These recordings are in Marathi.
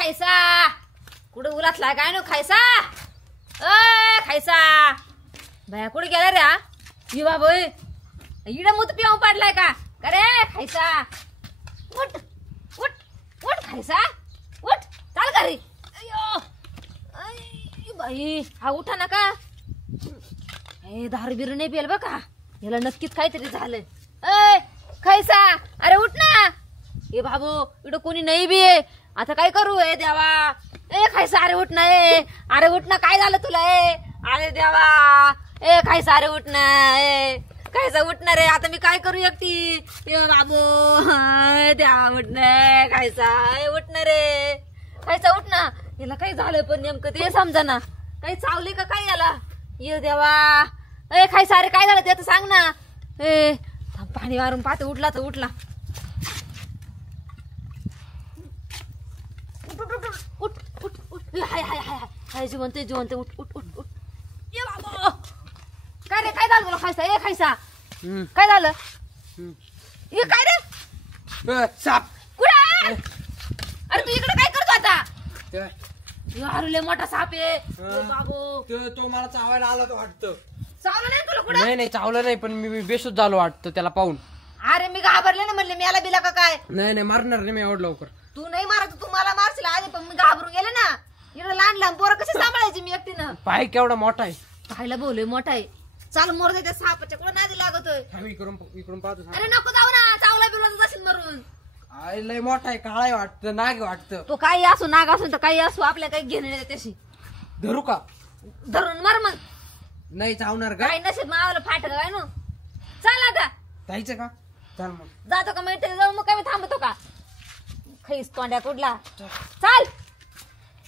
खायचा कुठे उलातला काय नो खायचा खायचा बाया कुठे गेला रे ही बाबा इड मूत पिऊन पाडलाय का रे खायचा उठ उठ उठ खायचा उठ चाल घरी अयो बाई हा उठा ना का दारू बिरू नाही पिल बघा याला नक्कीच काहीतरी झालंय खायचा अरे उठ ना ए बाबू इकडं कोणी नाही बी आता काय करू देवा खायचा अरे उठ ना अरे उठ ना काय झालं तुला अरे देवा खायचा अरे उठ ना खायचा उठ ना रे आता मी काय करू एकटी बाबू देवा उठ ना खायचा उठ ना रे खायचा उठ ना याला काय झालं पण नेमकं ते समजा ना काही चावले का काय याला ये देवा खायचा अरे काय झालं ते तर सांग ना पाणी मारून पाहते उठला तर उठला उठ उठ उठ हाय हाय हाय हाय जिवंत जिवंत उठ उठ उठ उठ ये बाबा काय रे काय झालं तुला खायचा खायचा काय झालं हे काय रे साप कुठे अरे तू इकडे काय करतो आता अरे लय मोठा साप आहे बाबू तो मला चावायला आला तो वाटतं चावलं नाही तुला कुठे नाही चावलं नाही पण मी बेशुद्ध झालो वाटतं त्याला पाहून अरे मी घाबरले ना म्हणले मी याला बिला का काय नाही मारणार नाही मी एवढं लवकर तू नाही मारत तू मला मारशील आधी पण मी घाबरून गेले ना इकडे लहान लहान पोरं कशी सांभाळायची मी एकटीनं पाय केवढा मोठा आहे पाहायला बोलू मोठा आहे चाल मोर त्या सापाच्या कुठं नादी लागतोय इकडून पाहतो अरे नको जाऊ ना चावला बिवला जाशील मरून आय लय मोठा आहे काळा आहे वाटतं नाग वाटतं तो काही असू नाग असू तर काही असू आपल्या काही घेणे नाही त्याशी धरू का धरून मार मग नाही चावणार का काही नसेल मावाला फाटक काय ना चाल आता जायचं का चाल मग जातो का माहिती जाऊ मग काय थांबतो का खैस तोंड्या कुठला चाल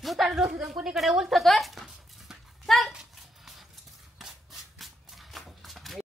मुताड डोकी कुणीकडे उलथतो